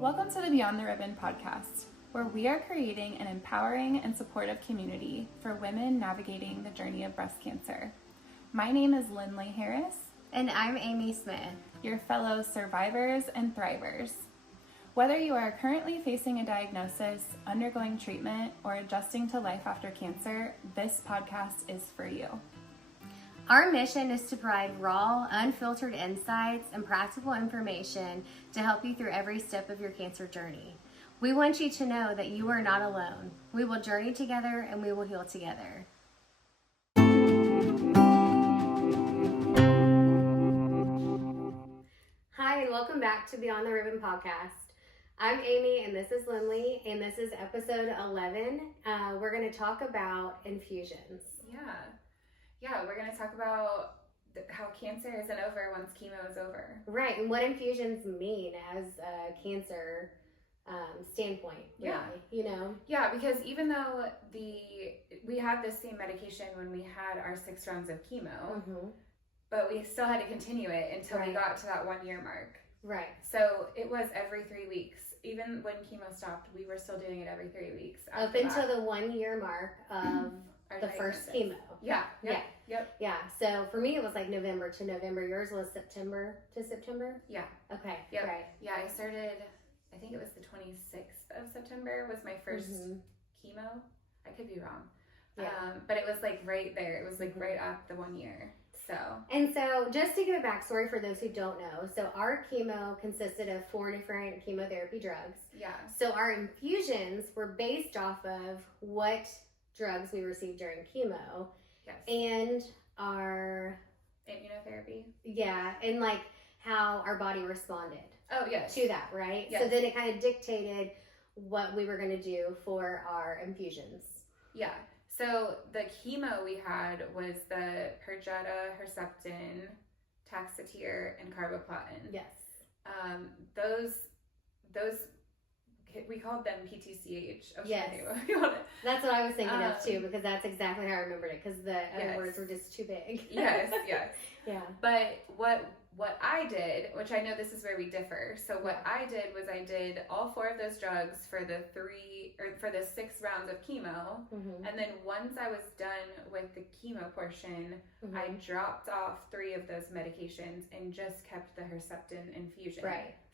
Welcome to the Beyond the Ribbon podcast, where we are creating an empowering and supportive community for women navigating the journey of breast cancer. My name is Lindley Harris. And I'm Amy Smith, your fellow survivors and thrivers. Whether you are currently facing a diagnosis, undergoing treatment, or adjusting to life after cancer, this podcast is for you. Our mission is to provide raw, unfiltered insights and practical information to help you through every step of your cancer journey. We want you to know that you are not alone. We will journey together and we will heal together. Hi, and welcome back to Beyond the Ribbon podcast. I'm Amy, and this is Lindley, and this is episode 11. We're going to talk about infusions. Yeah, we're going to talk about how cancer isn't over once chemo is over. Right, and what infusions mean as a cancer standpoint, really, you know? Yeah, because even though we had the same medication when we had our 6 rounds of chemo, but we still had to continue it until we got to that 1 year mark. Right. So it was every 3 weeks. Even when chemo stopped, we were still doing it every 3 weeks. Up until the 1 year mark of the first chemo. Yeah. So for me, it was like November to November. Yours was September to September? Yeah. Okay. Yep. Right. Yeah, I started, I think it was the 26th of September was my first chemo. I could be wrong. Yeah. But it was like right there. It was like right at the 1 year. So just to give a backstory for those who don't know, so our chemo consisted of 4 different chemotherapy drugs. Yeah. So our infusions were based off of what drugs we received during chemo. Yes. And our immunotherapy. Yeah, and like how our body responded. Oh, yes. To that, right? Yes. So then it kind of dictated what we were going to do for our infusions. Yeah. So the chemo we had was the Perjeta, Herceptin, Taxotere, and Carboplatin. Yes. Those we called them PTCH. Yes. That's what I was thinking of too, because that's exactly how I remembered it, because the other words were just too big. Yes. Yeah. But what I did, which I know this is where we differ. So what I did was I did all 4 of those drugs for the 6 rounds of chemo. And then once I was done with the chemo portion, I dropped off 3 of those medications and just kept the Herceptin infusion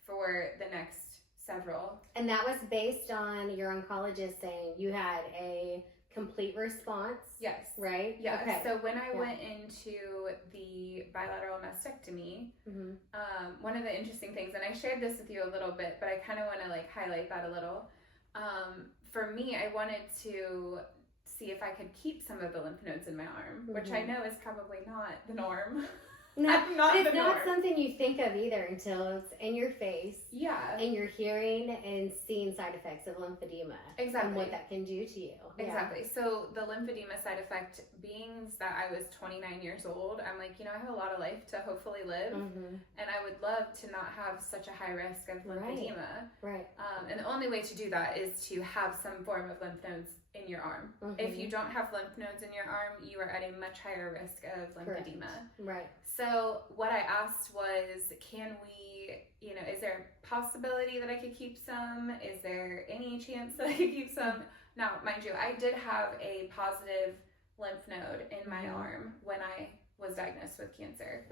for the next several. And that was based on your oncologist saying you had a complete response? Yes. Right? Yeah. Okay. So when I went into the bilateral mastectomy, one of the interesting things, and I shared this with you a little bit, but I kind of want to like highlight that a little. For me, I wanted to see if I could keep some of the lymph nodes in my arm, which I know is probably not the norm. No, it's not something you think of either until it's in your face. Yeah. And you're hearing and seeing side effects of lymphedema. Exactly. And what that can do to you. Exactly. Yeah. So the lymphedema side effect, being that I was 29 years old, I'm like, I have a lot of life to hopefully live. And I would love to not have such a high risk of lymphedema. Right. And the only way to do that is to have some form of lymph nodes in your arm. If you don't have lymph nodes in your arm, you are at a much higher risk of lymphedema. Right. So what I asked was, can we, is there a possibility that I could keep some? Is there any chance that I could keep some? Now, mind you, I did have a positive lymph node in my arm when I was diagnosed with cancer.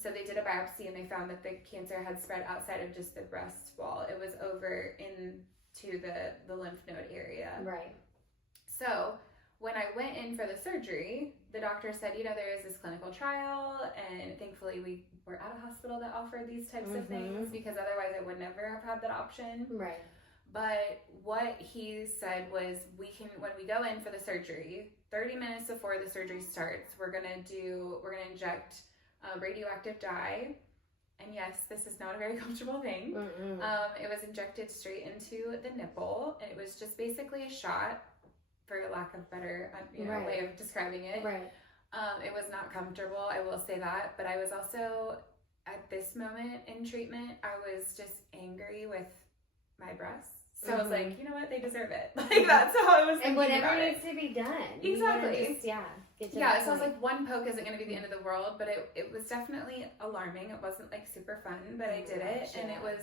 So they did a biopsy and they found that the cancer had spread outside of just the breast wall. It was over into the lymph node area. Right. So when I went in for the surgery, the doctor said, there is this clinical trial, and thankfully we were at a hospital that offered these types of things, because otherwise I would never have had that option. Right. But what he said was, when we go in for the surgery, 30 minutes before the surgery starts, we're gonna inject radioactive dye. And yes, this is not a very comfortable thing. It was injected straight into the nipple, and it was just basically a shot, for lack of better way of describing it. Right. It was not comfortable, I will say that. But I was also, at this moment in treatment, I was just angry with my breasts. So I was like, you know what, they deserve it. Like, that's how I was thinking about it. And whatever needs to be done. Exactly. Just, so I was like, one poke isn't going to be the end of the world, but it was definitely alarming. It wasn't like super fun, but I did it. And it was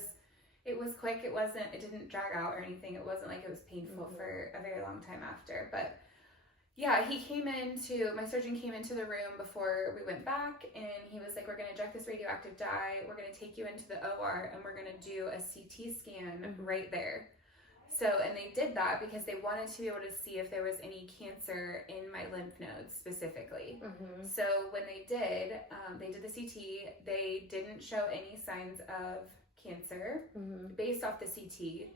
It was quick. It didn't drag out or anything. It wasn't like it was painful for a very long time after. But yeah, my surgeon came into the room before we went back, and he was like, we're going to inject this radioactive dye. We're going to take you into the OR, and we're going to do a CT scan right there. So, and they did that because they wanted to be able to see if there was any cancer in my lymph nodes specifically. So when they did the CT, they didn't show any signs of cancer based off the CT.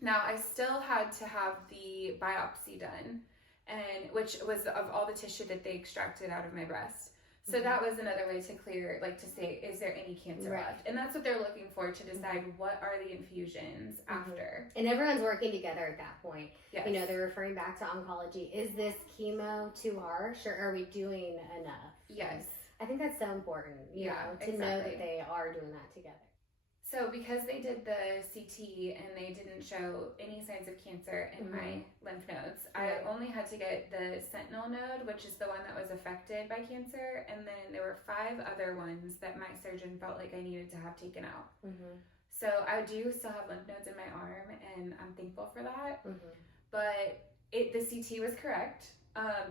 Now, I still had to have the biopsy done, and which was of all the tissue that they extracted out of my breast. So that was another way to clear, like to say, is there any cancer left? And that's what they're looking for to decide what are the infusions after. And everyone's working together at that point. Yes. You know, they're referring back to oncology. Is this chemo too harsh, or are we doing enough? Yes. I think that's so important, you know, to know that they are doing that together. So because they did the CT and they didn't show any signs of cancer in my lymph nodes, I only had to get the sentinel node, which is the one that was affected by cancer, and then there were 5 other ones that my surgeon felt like I needed to have taken out. So I do still have lymph nodes in my arm, and I'm thankful for that. But the CT was correct.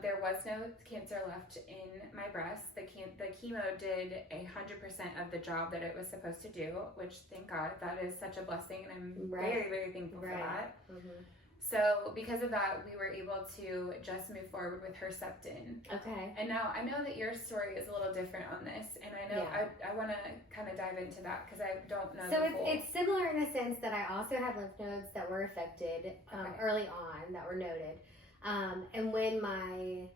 There was no cancer left in my breast. The chemo did 100% of the job that it was supposed to do, which thank God, that is such a blessing, and I'm very, very thankful for that. So because of that, we were able to just move forward with Herceptin. Okay. And now I know that your story is a little different on this, and I know I want to kind of dive into that because I don't know. So it's similar in the sense that I also had lymph nodes that were affected early on, that were noted. And when my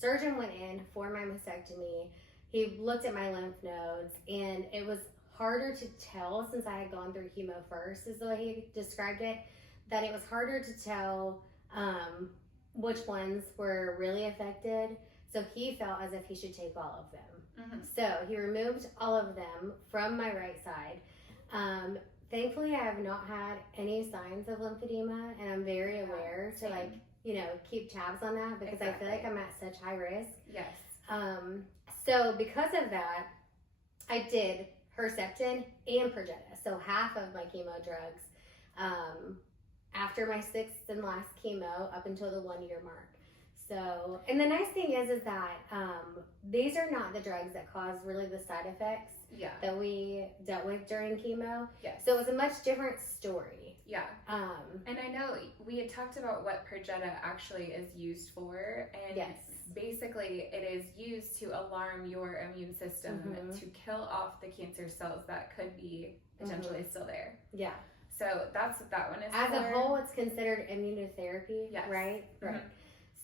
surgeon went in for my mastectomy, he looked at my lymph nodes, and it was harder to tell, since I had gone through chemo first, is the way he described it, that it was harder to tell which ones were really affected. So he felt as if he should take all of them. So he removed all of them from my right side. Thankfully, I have not had any signs of lymphedema, and I'm very aware to keep tabs on that, because I feel like I'm at such high risk. Yes. So because of that, I did Herceptin and Perjeta, so half of my chemo drugs, after my 6th and last chemo up until the 1 year mark. So, and the nice thing is that these are not the drugs that cause really the side effects that we dealt with during chemo. Yes. So it was a much different story. Yeah. And I know we had talked about what Perjeta actually is used for, and basically it is used to alarm your immune system to kill off the cancer cells that could be potentially still there. Yeah. So that's what that one is As for. a whole, it's considered immunotherapy, right? Right.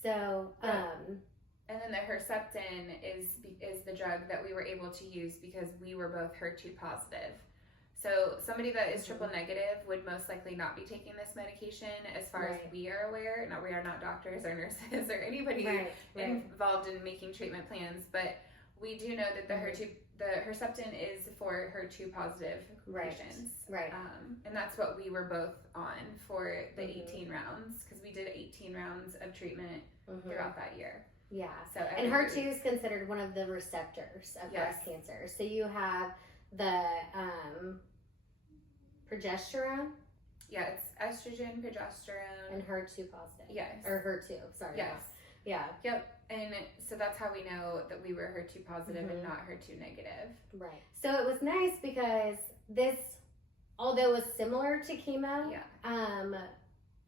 So, and then the Herceptin is the drug that we were able to use because we were both HER2 positive. So somebody that is triple negative would most likely not be taking this medication, as far as we are aware. Now, we are not doctors or nurses or anybody involved in making treatment plans, but we do know that the Herceptin is for HER2 positive patients. Right. And that's what we were both on for the 18 rounds, because we did 18 rounds of treatment throughout that year. Yeah. So and HER2 is considered one of the receptors of breast cancer. So you have the progesterone. Yeah, it's estrogen, progesterone, and HER2 positive. Yes. Or HER2. Sorry. Yes. Yeah. Yep. And so that's how we know that we were HER2 positive and not HER2 negative. Right. So it was nice because this, although it was similar to chemo,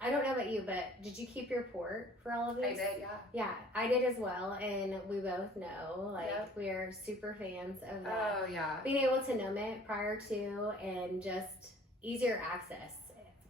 I don't know about you, but did you keep your port for all of this? I did, yeah. Yeah, I did as well, and we both know, we're super fans of that. Oh, yeah. Being able to numb it prior to, and just easier access.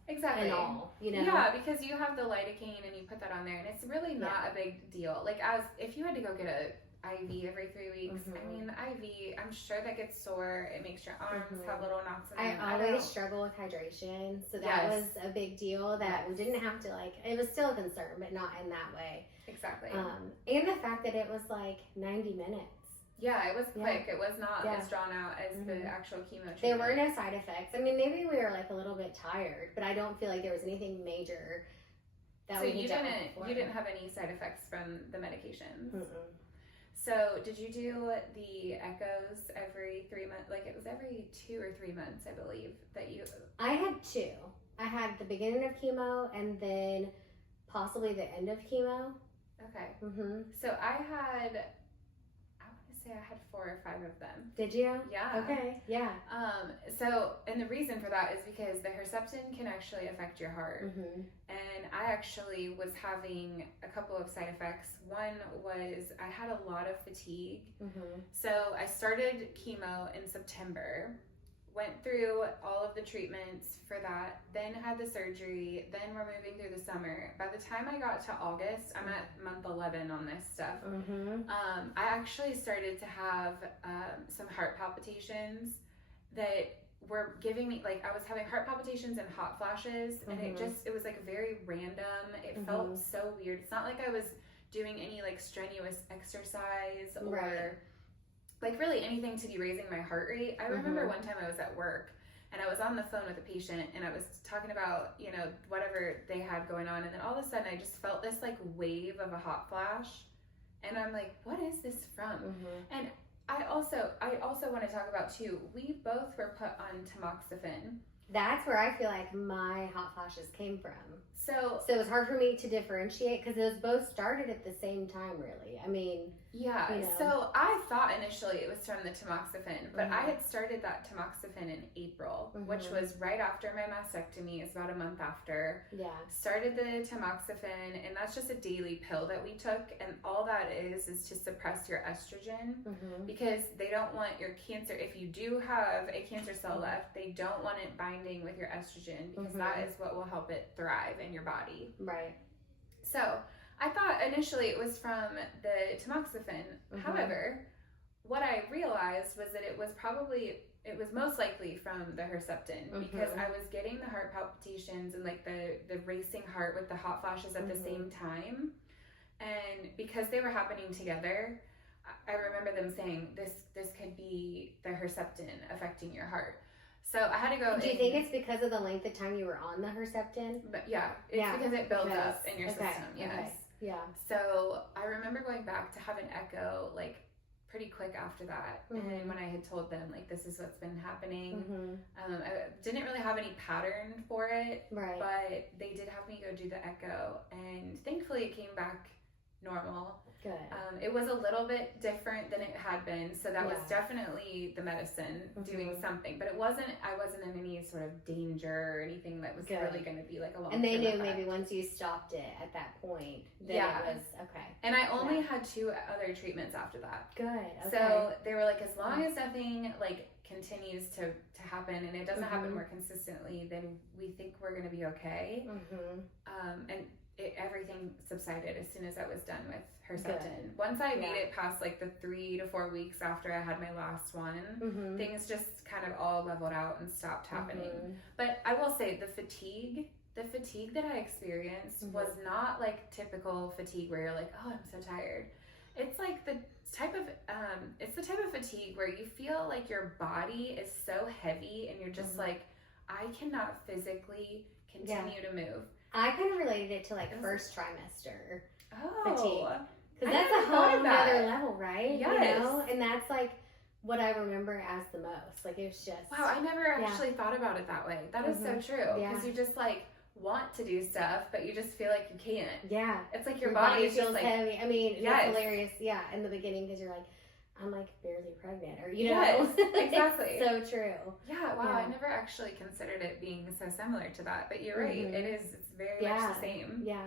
Exactly. And all, Yeah, because you have the lidocaine and you put that on there, and it's really not a big deal. Like, if you had to go get a IV every 3 weeks, I mean, the IV, I'm sure that gets sore. It makes your arms have little knots in them. I always struggle with hydration, so that was a big deal that we didn't have to, it was still a concern, but not in that way. Exactly. And the fact that it was 90 minutes. Yeah, it was quick. It was not as drawn out as the actual chemo treatment. There were no side effects. I mean, maybe we were a little bit tired, but I don't feel like there was anything major that we didn't have any side effects from the medication. So did you do the echoes every 3 months? Like it was every 2 or 3 months, I believe, that you... I had 2. I had the beginning of chemo and then possibly the end of chemo. Okay. Mm-hmm. So I want to say I had 4 or 5 of them. Did you? Yeah. Okay. Yeah. So, and the reason for that is because the Herceptin can actually affect your heart. Mm-hmm. And I actually was having a couple of side effects. One was I had a lot of fatigue. Mm-hmm. So I started chemo in September, went through all of the treatments for that, then had the surgery, then we're moving through the summer. By the time I got to August, I'm at month 11 on this stuff. Mm-hmm. I actually started to have some heart palpitations that were giving me, like, I was having heart palpitations and hot flashes, and it was like very random. It felt so weird. It's not like I was doing any like strenuous exercise or like really anything to be raising my heart rate. I remember one time I was at work and I was on the phone with a patient and I was talking about, you know, whatever they had going on, and then all of a sudden I just felt this like wave of a hot flash, and I'm like, what is this from? And I also want to talk about too, we both were put on tamoxifen. That's where I feel like my hot flashes came from. So it was hard for me to differentiate because those both started at the same time, really. I mean, yeah. You know. So I thought initially it was from the tamoxifen, but I had started that tamoxifen in April, which was right after my mastectomy. It's about a month after. Yeah. Started the tamoxifen, and that's just a daily pill that we took, and all that is to suppress your estrogen because they don't want your cancer. If you do have a cancer cell left, they don't want it binding with your estrogen because that is what will help it thrive in your body. Right. So I thought initially it was from the tamoxifen. However, what I realized was that it was most likely from the Herceptin because I was getting the heart palpitations and like the racing heart with the hot flashes at the same time. And because they were happening together, I remember them saying this could be the Herceptin affecting your heart. So I had to go. Do you think it's because of the length of time you were on the Herceptin? But yeah, it's because it builds up in your system. Yes. Okay. Yeah. So I remember going back to have an echo like pretty quick after that, and when I had told them like this is what's been happening, I didn't really have any pattern for it, but they did have me go do the echo, and thankfully it came back normal. Good. It was a little bit different than it had been, so that was definitely the medicine doing something, but I wasn't in any sort of danger or anything that was really going to be like a long-term And they knew effect. maybe once you stopped it at that point, then it was okay. And I only had 2 other treatments after that. Good. Okay. So they were like, as long as nothing like continues to happen and it doesn't happen more consistently, then we think we're going to be okay. And everything subsided as soon as I was done with Herceptin. Once I made it past like the 3 to 4 weeks after I had my last one, things just kind of all leveled out and stopped happening. But I will say the fatigue that I experienced was not like typical fatigue where you're like, oh, I'm so tired. It's like the type of fatigue where you feel like your body is so heavy and you're just like, I cannot physically continue to move. I kind of related it to like first trimester fatigue. Because that's a whole other level, right? Yes. You know? And that's like what I remember as the most. Like it was just... Wow, I never actually thought about it that way. That is so true. Because you just like want to do stuff, but you just feel like you can't. Yeah. It's like your body feels just like... heavy. I mean, it's hilarious. Yeah, in the beginning because you're like, I'm like barely pregnant, or you know, exactly. It's so true. Yeah, wow. I never actually considered it being so similar to that, but you're right. It is. It's very much the same. Yeah,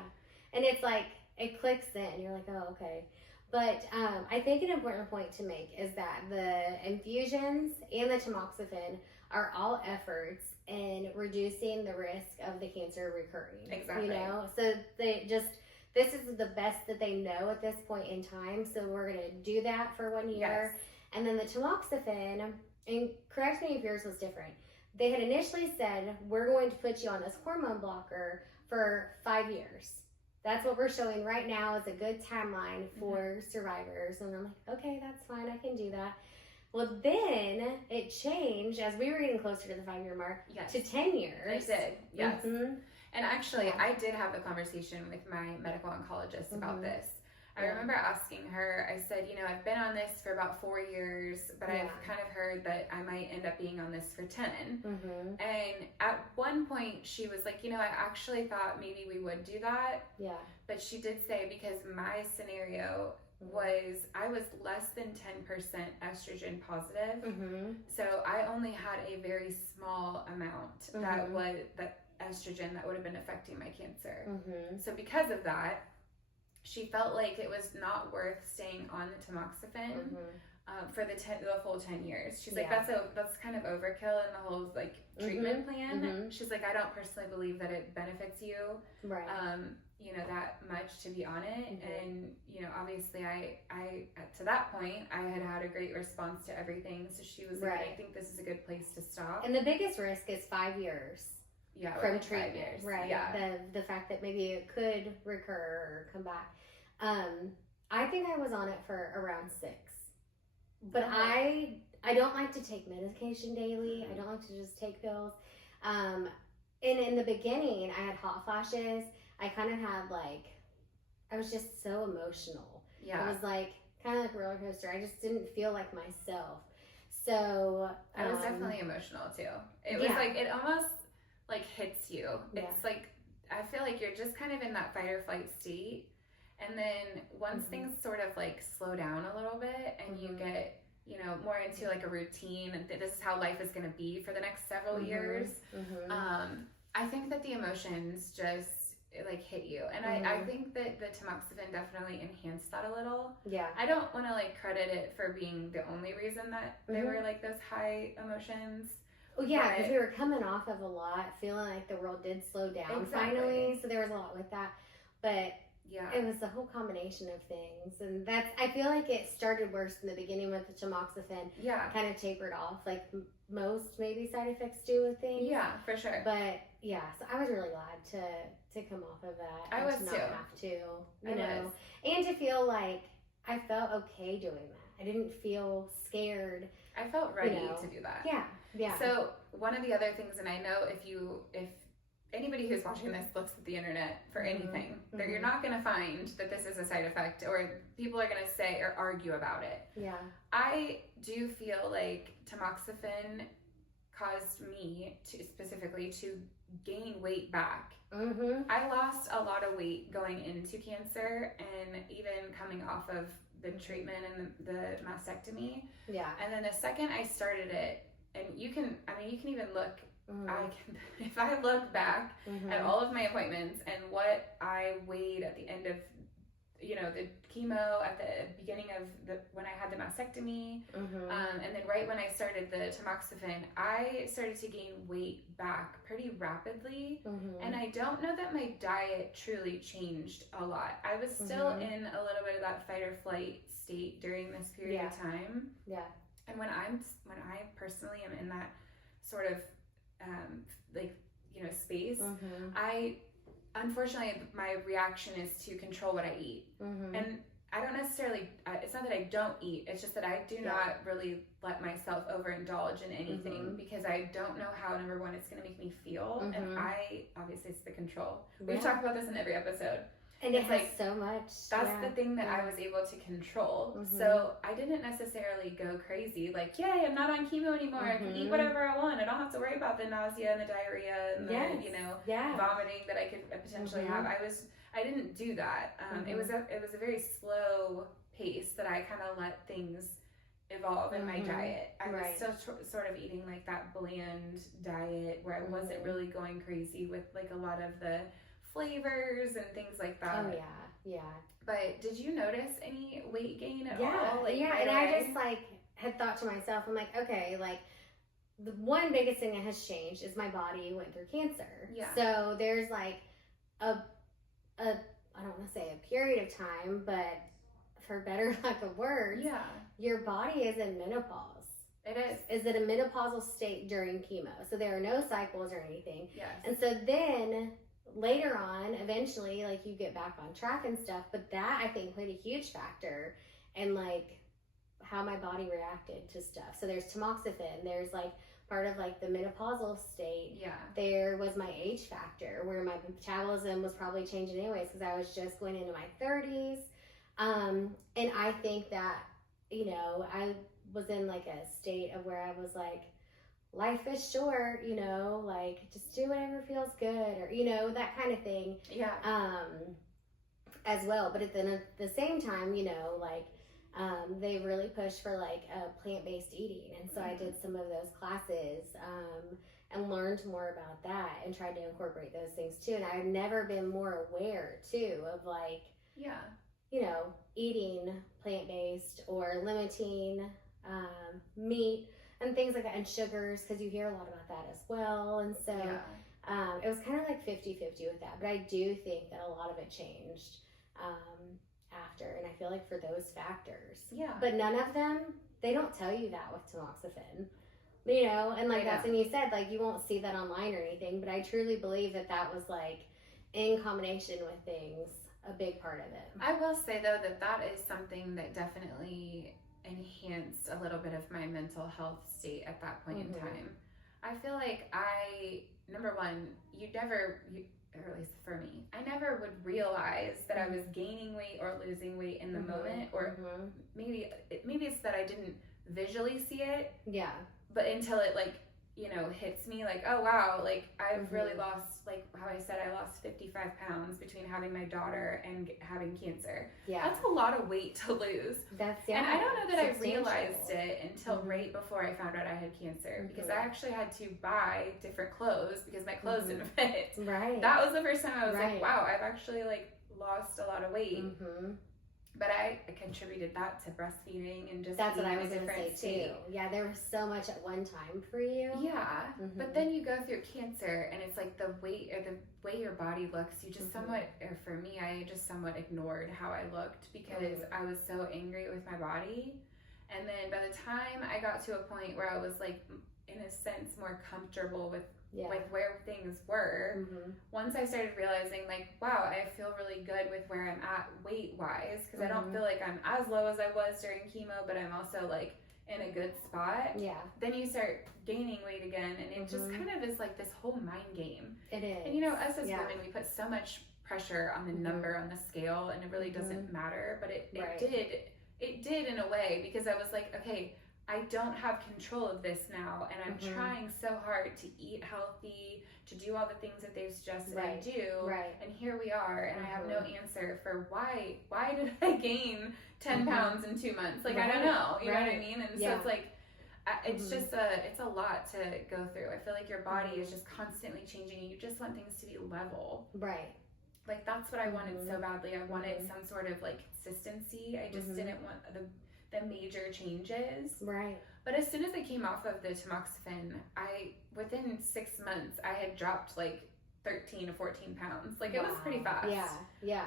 and it's like it clicks in. You're like, oh, okay. But I think an important point to make is that the infusions and the tamoxifen are all efforts in reducing the risk of the cancer recurring. Exactly. You know, so they just. This is the best that they know at this point in time, so we're going to do that for 1 year. And then the tamoxifen, and correct me if yours was different, they had initially said, we're going to put you on this hormone blocker for 5 years. That's what we're showing right now as a good timeline for survivors. And I'm like, okay, that's fine, I can do that. Well, then it changed as we were getting closer to the 5-year mark to 10 years. It did, yes. And actually, I did have a conversation with my medical oncologist about this. I remember asking her, I said, you know, I've been on this for about 4 years, but I've kind of heard that I might end up being on this for 10. And at one point she was like, you know, I actually thought maybe we would do that. Yeah. But she did say, because my scenario was, I was less than 10% estrogen positive. So I only had a very small amount that estrogen that would have been affecting my cancer. So because of that, she felt like it was not worth staying on the tamoxifen for the full 10 years. She's like, that's kind of overkill in the whole like treatment plan. She's like, I don't personally believe that it benefits you, you know, that much to be on it. And you know, obviously, I to that point, I had a great response to everything. So she was like, I think this is a good place to stop. And the biggest risk is 5 years. Yeah, from treatment, 5 years. Right? Yeah. The fact that maybe it could recur or come back. I think I was on it for around 6, but I don't like to take medication daily. I don't like to just take pills. And in the beginning, I had hot flashes. I kind of had I was just so emotional. Yeah, it was kind of like a roller coaster. I just didn't feel like myself. So I was definitely emotional too. It was it almost hits you. It's I feel like you're just kind of in that fight or flight state, and then once things sort of slow down a little bit and you get, you know, more into a routine and this is how life is going to be for the next several years, I think that the emotions just hit you, and I think that the tamoxifen definitely enhanced that a little. Yeah, I don't want to credit it for being the only reason that they were those high emotions. Well, yeah, because we were coming off of a lot, feeling like the world did slow down finally, so there was a lot with that. But it was the whole combination of things, and I feel like it started worse in the beginning with the tamoxifen. Yeah, kind of tapered off, like most maybe side effects do with things. Yeah, for sure. But yeah, so I was really glad to come off of that. I was to too. Not have to, you know, and to feel like I felt okay doing that. I didn't feel scared. I felt ready to do that. Yeah. Yeah. So one of the other things, and I know if anybody who's watching this looks at the internet for anything, that you're not going to find that this is a side effect, or people are going to say or argue about it. Yeah. I do feel like tamoxifen caused me specifically to gain weight back. I lost a lot of weight going into cancer and even coming off of the treatment and the mastectomy. Yeah. And then the second I started it, and you can even look, if I look back at all of my appointments and what I weighed at the end of, you know, the chemo, at the beginning of when I had the mastectomy, and then right when I started the tamoxifen, I started to gain weight back pretty rapidly. And I don't know that my diet truly changed a lot. I was still in a little bit of that fight or flight state during this period of time. Yeah. And when I personally am in that sort of space, I unfortunately my reaction is to control what I eat. And I don't necessarily, it's not that I don't eat, it's just that I do not really let myself overindulge in anything because I don't know how, number one, it's going to make me feel. And obviously it's the control. We've talked about this in every episode. And it has so much. That's the thing that I was able to control. So I didn't necessarily go crazy, yay, I'm not on chemo anymore. I can eat whatever I want. I don't have to worry about the nausea and the diarrhea and the vomiting that I could potentially have. I didn't do that. It was a very slow pace that I kind of let things evolve in my diet. I was still sort of eating that bland diet where I wasn't really going crazy with a lot of the flavors and things like that. Oh yeah. But did you notice any weight gain at all? And I just had thought to myself, I'm okay, the one biggest thing that has changed is my body went through cancer. Yeah. So there's I don't want to say a period of time, but for better lack of words, your body is in menopause. It is. Is it a menopausal state during chemo? So there are no cycles or anything. Yes. And so then later on, eventually, you get back on track and stuff, but that I think played a huge factor in how my body reacted to stuff. So there's tamoxifen, there's part of the menopausal state. Yeah. There was my age factor where my metabolism was probably changing anyways because I was just going into my 30s. And I think that, you know, I was in like a state of where I was like, life is short, you know, like just do whatever feels good, or, you know, that kind of thing. Yeah. As well. But at the same time, you know, like, they really push for like plant-based eating. And so I did some of those classes, and learned more about that and tried to incorporate those things too. And I've never been more aware too of like, Yeah. you know, eating plant-based or limiting meat and things like that, and sugars, because you hear a lot about that as well. And so it was kind of like 50-50 with that. But I do think that a lot of it changed after, and I feel like for those factors. Yeah. But none of them, they don't tell you that with tamoxifen. You know, and like that's when you said, like, you won't see that online or anything, but I truly believe that that was like in combination with things, a big part of it. I will say though that that is something that definitely enhanced a little bit of my mental health state at that point in time. I feel like number one, or at least for me, I never would realize that I was gaining weight or losing weight in the moment, or maybe it's that I didn't visually see it. Yeah. But until it, like, you know, hits me, like, oh wow, like I've really lost, like how I said, I lost 55 pounds between having my daughter and having cancer. Yeah. That's a lot of weight to lose. And I don't know that I realized it until right before I found out I had cancer, because I actually had to buy different clothes because my clothes didn't fit. Right. That was the first time I was like, wow, I've actually like lost a lot of weight. But I contributed that to breastfeeding and just that's what I was going to say too. Yeah, there was so much at one time for you. Yeah, but then you go through cancer, and it's like the weight or the way your body looks. You just somewhat, or for me, I just somewhat ignored how I looked because I was so angry with my body. And then by the time I got to a point where I was like, in a sense, more comfortable with where things were, once I started realizing, like, wow, I feel really good with where I'm at weight-wise, because I don't feel like I'm as low as I was during chemo, but I'm also, like, in a good spot. Yeah. Then you start gaining weight again, and it just kind of is like this whole mind game. It is. And, you know, us as women, we put so much pressure on the number on the scale, and it really doesn't matter, but it did in a way, because I was like, okay, I don't have control of this now, and I'm trying so hard to eat healthy, to do all the things that they've suggested I do, and here we are, and I have no answer for why did I gain 10 pounds in 2 months? Like, I don't know, you know what I mean? And so it's like, it's just it's a lot to go through. I feel like your body is just constantly changing, and you just want things to be level. Right. Like, that's what I wanted so badly. I wanted some sort of, like, consistency. I just didn't want the major changes. Right. But as soon as I came off of the tamoxifen, within 6 months, I had dropped like 13 to 14 pounds. Like, it was pretty fast. Yeah.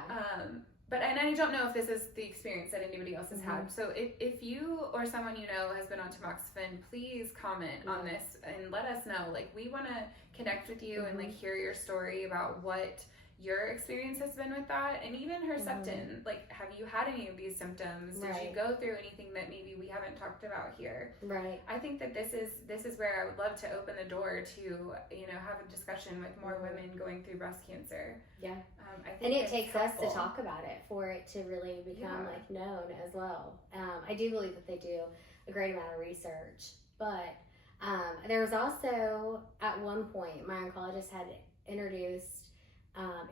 But I don't know if this is the experience that anybody else has had. So if you or someone you know has been on tamoxifen, please comment on this and let us know. Like, we want to connect with you and like hear your story about what your experience has been with that, and even Herceptin. Like, have you had any of these symptoms? Did you go through anything that maybe we haven't talked about here? Right. I think that this is where I would love to open the door to, you know, have a discussion with more women going through breast cancer. Yeah. I think and it takes helpful. Us to talk about it for it to really become like known as well. I do believe that they do a great amount of research, but there was also at one point my oncologist had introduced.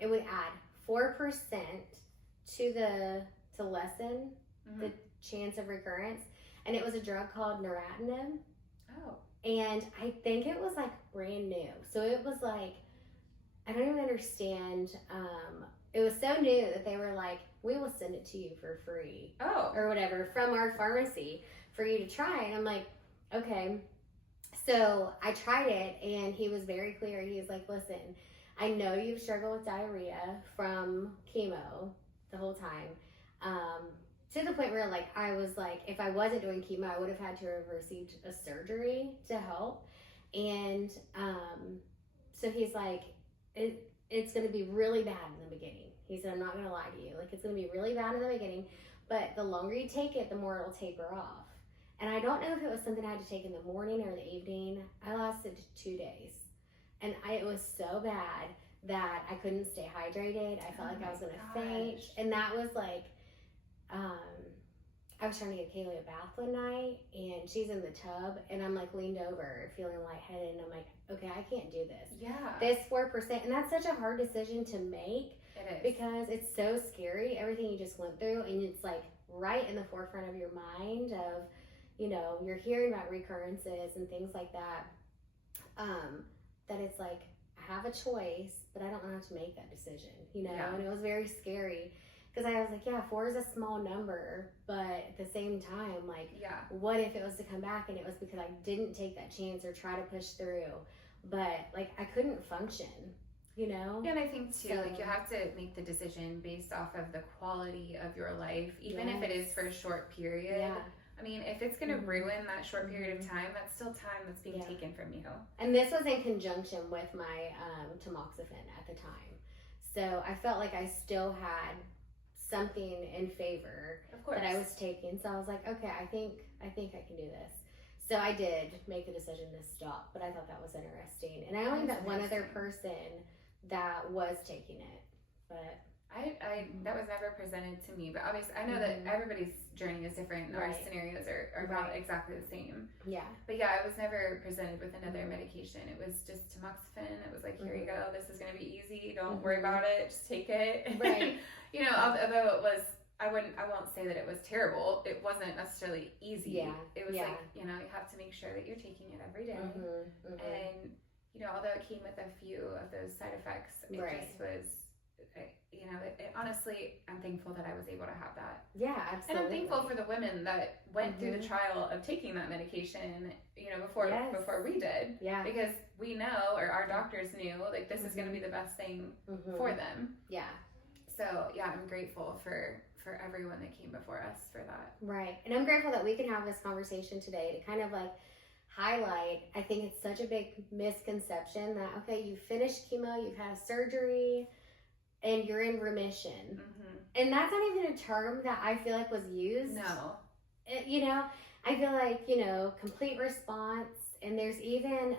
It would add 4% to lessen the chance of recurrence, and it was a drug called neratinib. Oh. And I think it was like brand new, so it was like, I don't even understand. It was so new that they were like, we will send it to you for free, or whatever, from our pharmacy for you to try. And I'm like, okay. So I tried it, and he was very clear. He was like, listen, I know you've struggled with diarrhea from chemo the whole time, to the point where, like, I was like, if I wasn't doing chemo, I would have had to have received a surgery to help. And so he's like, it's going to be really bad in the beginning. He said, I'm not going to lie to you. Like, it's going to be really bad in the beginning, but the longer you take it, the more it'll taper off. And I don't know if it was something I had to take in the morning or the evening. I lasted 2 days. And it was so bad that I couldn't stay hydrated. I felt like I was going to faint. And that was like, I was trying to get Kaylee a bath one night, and she's in the tub, and I'm like leaned over feeling lightheaded, and I'm like, okay, I can't do this. Yeah. This 4%, and that's such a hard decision to make. It is. Because it's so scary, everything you just went through, and it's like right in the forefront of your mind of, you know, you're hearing about recurrences and things like that, that it's like, I have a choice, but I don't know how to make that decision, you know, and it was very scary. Because I was like, yeah, 4 is a small number, but at the same time, like, what if it was to come back and it was because I didn't take that chance or try to push through? But, like, I couldn't function, you know? Yeah, and I think, too, like, you have to make the decision based off of the quality of your life, even if it is for a short period. Yeah. I mean, if it's going to ruin that short period of time, that's still time that's being taken from you. And this was in conjunction with my tamoxifen at the time. So I felt like I still had something in favor that I was taking. So I was like, okay, I think I can do this. So I did make the decision to stop, but I thought that was interesting. And I only met one other person that was taking it, but I that was never presented to me. But obviously, I know that everybody's journey is different. Our scenarios are not exactly the same. Yeah. But yeah, I was never presented with another medication. It was just tamoxifen. It was like, here you go. This is gonna be easy. Don't worry about it. Just take it. Right. You know, although it was, I won't say that it was terrible. It wasn't necessarily easy. Yeah. It was like, you know, you have to make sure that you're taking it every day. And, you know, although it came with a few of those side effects, it just was, you know, it honestly, I'm thankful that I was able to have that. Yeah, absolutely. And I'm thankful for the women that went through the trial of taking that medication, you know, before we did. Yeah. Because we know, or our doctors knew, like, this is going to be the best thing for them. Yeah. So, yeah, I'm grateful for everyone that came before us for that. Right. And I'm grateful that we can have this conversation today to kind of, like, highlight, I think it's such a big misconception that, okay, you finished chemo, you've had surgery, and you're in remission. And that's not even a term that I feel like was used. No. You know, I feel like, you know, complete response, and there's even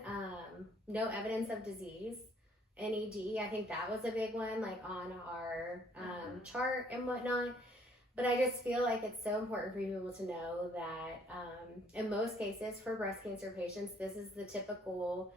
no evidence of disease. NED, I think that was a big one, like on our chart and whatnot. But I just feel like it's so important for people to know that in most cases for breast cancer patients, this is the typical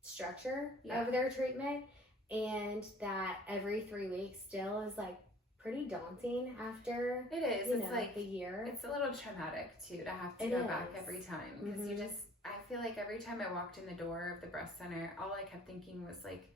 structure of their treatment, and that every 3 weeks still is like pretty daunting after it's like a year. It's a little traumatic too to have to go back every time, because you just, I feel like every time I walked in the door of the breast center, all I kept thinking was like,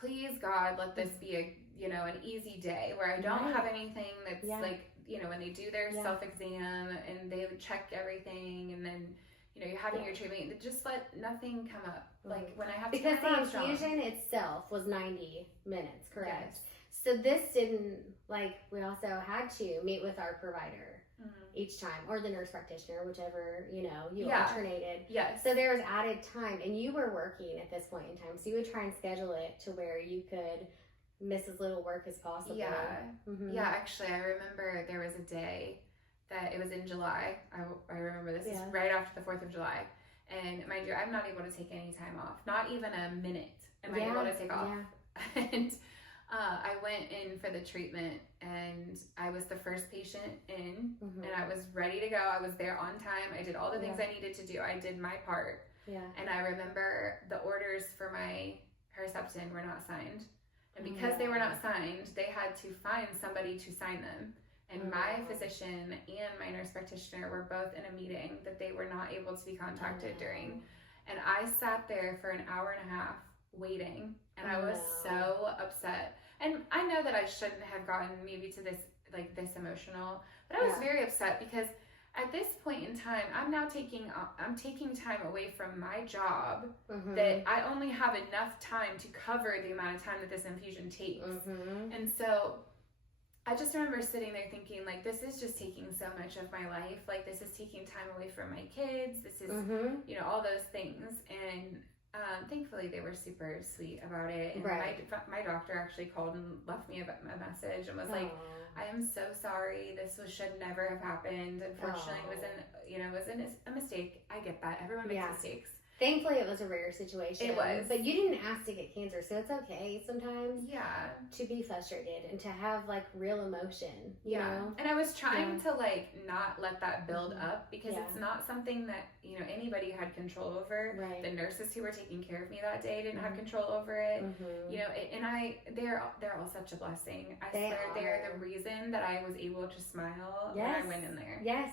please God, let this be a, you know, an easy day where I don't have anything that's like, you know, when they do their self-exam and they would check everything, and then, you know, you're having your treatment, just let nothing come up. Like when I have to, because the infusion itself was 90 minutes, correct? Yes. So this didn't, like, we also had to meet with our provider each time, or the nurse practitioner, whichever, you know, you alternated. Yes. So there was added time, and you were working at this point in time, so you would try and schedule it to where you could miss as little work as possible. Yeah. Yeah, actually, I remember there was a day that it was in July. I remember this is right after the 4th of July. And mind you, I'm not able to take any time off. Not even a minute am I able to take off. Yeah. And I went in for the treatment, and I was the first patient in, and I was ready to go. I was there on time. I did all the things I needed to do. I did my part. Yeah. And I remember the orders for my Herceptin were not signed. And because they were not signed, they had to find somebody to sign them. And my physician and my nurse practitioner were both in a meeting that they were not able to be contacted during. And I sat there for an hour and a half waiting, and I was so upset. And I know that I shouldn't have gotten maybe to this, like, this emotional, but I was very upset because at this point in time, I'm taking time away from my job that I only have enough time to cover the amount of time that this infusion takes. And so I just remember sitting there thinking, like, this is just taking so much of my life. Like, this is taking time away from my kids. This is, you know, all those things. And thankfully, they were super sweet about it. And my doctor actually called and left me a message and was like, I am so sorry. This should never have happened. Unfortunately, it was a mistake. I get that. Everyone makes mistakes. Thankfully, it was a rare situation. It was. But you didn't ask to get cancer, so it's okay sometimes to be frustrated and to have, like, real emotion, you know? And I was trying to, like, not let that build up because it's not something that, you know, anybody had control over. Right. The nurses who were taking care of me that day didn't have control over it. You know, they're all such a blessing. I swear they're the reason that I was able to smile when I went in there. Yes.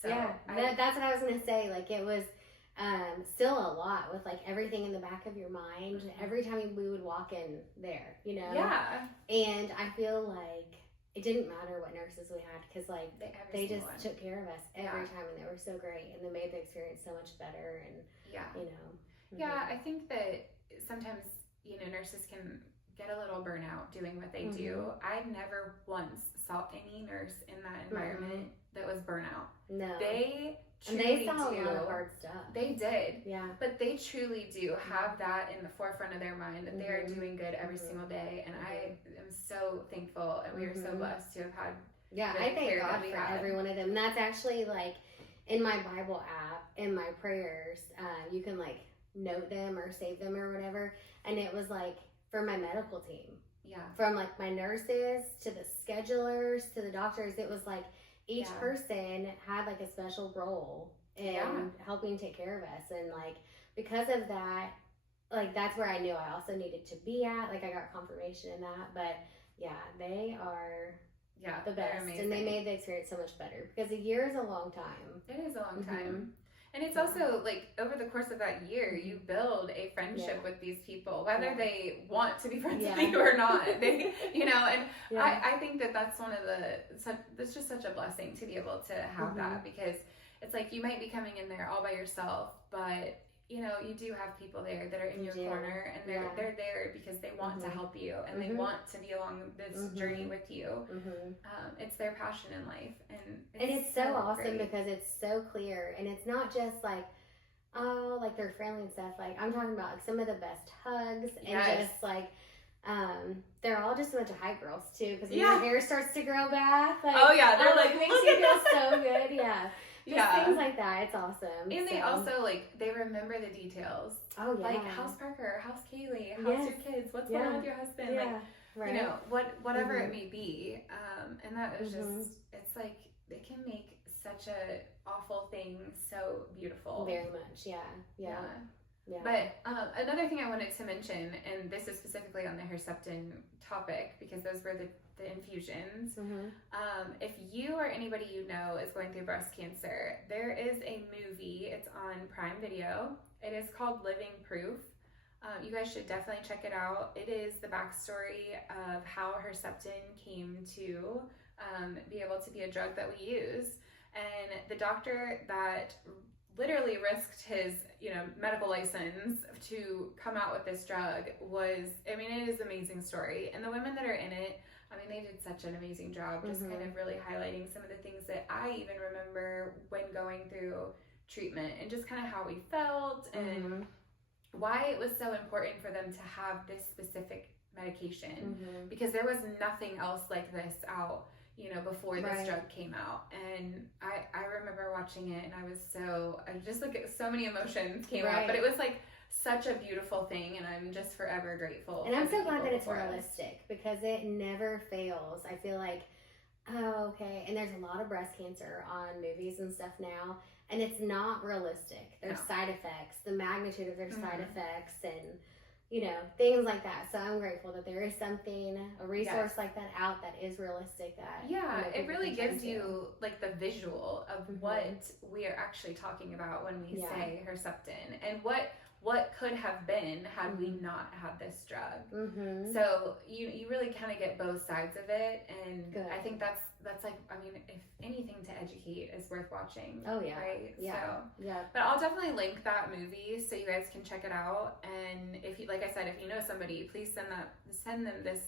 So that's what I was going to say. Like, it was still a lot with, like, everything in the back of your mind every time we would walk in there, you know? Yeah. And I feel like it didn't matter what nurses we had because, like, they just took care of us every time, and they were so great, and they made the experience so much better, and, you know. Yeah, I think that sometimes, you know, nurses can get a little burnout doing what they do. I never once saw any nurse in that environment that was burnout. No. They truly saw a lot of hard stuff. They did. Yeah. But they truly do have that in the forefront of their mind, that they are doing good every single day. And I am so thankful, and we are so blessed to have had I thank God for every one of them. And that's actually, like, in my Bible app, in my prayers, you can, like, note them or save them or whatever. And it was, like, for my medical team. Yeah. From, like, my nurses to the schedulers to the doctors, it was, like, each person had, like, a special role in helping take care of us. And, like, because of that, like, that's where I knew I also needed to be at. Like, I got confirmation in that. But, yeah, they are the best. And they made the experience so much better. Because a year is a long time. It is a long time. And it's also, like, over the course of that year, you build a friendship with these people, whether they want to be friends with you or not. They, you know, and I think that that's one of it's just such a blessing to be able to have that, because it's like you might be coming in there all by yourself, but, you know, you do have people there that are in your corner, and they're there because they want to help you, and they want to be along this journey with you. It's their passion in life, and it's so awesome because it's so clear, and it's not just like, oh, like, they're friendly and stuff. Like, I'm talking about, like, some of the best hugs, and just like, they're all just a bunch of hype girls too, because when your hair starts to grow back, like, they're like, makes you feel so good. Just things like that. It's awesome. And they also, like, they remember the details. Oh, yeah. Like, how's Parker? How's Kaylee? How's your kids? What's going on with your husband? Like, you know, whatever it may be. And that is just, it's like, it can make such a awful thing so beautiful. Very much, yeah. But another thing I wanted to mention, and this is specifically on the Herceptin topic, because those were the infusions. If you or anybody you know is going through breast cancer, there is a movie. It's on Prime Video. It is called Living Proof. You guys should definitely check it out. It is the backstory of how Herceptin came to be able to be a drug that we use. And the doctor that literally risked his, you know, medical license to come out with this drug was, I mean, it is an amazing story. And the women that are in it, I mean, they did such an amazing job, just kind of really highlighting some of the things that I even remember when going through treatment, and just kind of how we felt and why it was so important for them to have this specific medication, because there was nothing else like this out, you know, before this drug came out. And I remember watching it, and I just like, so many emotions came out, but it was like such a beautiful thing, and I'm just forever grateful. And I'm so glad that it's realistic, because it never fails. I feel like, oh, okay. And there's a lot of breast cancer on movies and stuff now, and it's not realistic. There's side effects, the magnitude of their side effects, and, you know, things like that. So I'm grateful that there is something, a resource like that out that is realistic. That it really gives you, like, the visual of what we are actually talking about when we say Herceptin, and what could have been had we not had this drug. So you really kind of get both sides of it, and I think that's like, I mean, if anything, to educate is worth watching. Oh yeah, right? Yeah, so, But I'll definitely link that movie so you guys can check it out. And if you, like I said, if you know somebody, please send them this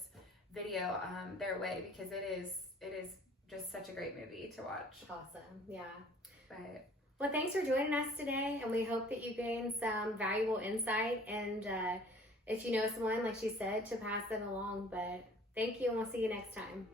video their way, because it is just such a great movie to watch. Awesome, yeah. But well, thanks for joining us today, and we hope that you gained some valuable insight, and if you know someone, like she said, to pass it along. But thank you, and we'll see you next time.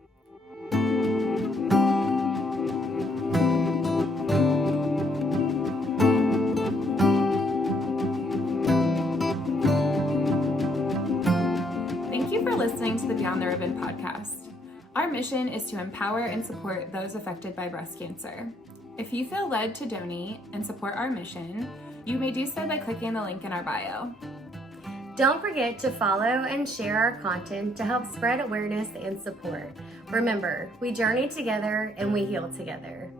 Driven podcast. Our mission is to empower and support those affected by breast cancer. If you feel led to donate and support our mission, you may do so by clicking the link in our bio. Don't forget to follow and share our content to help spread awareness and support. Remember, we journey together and we heal together.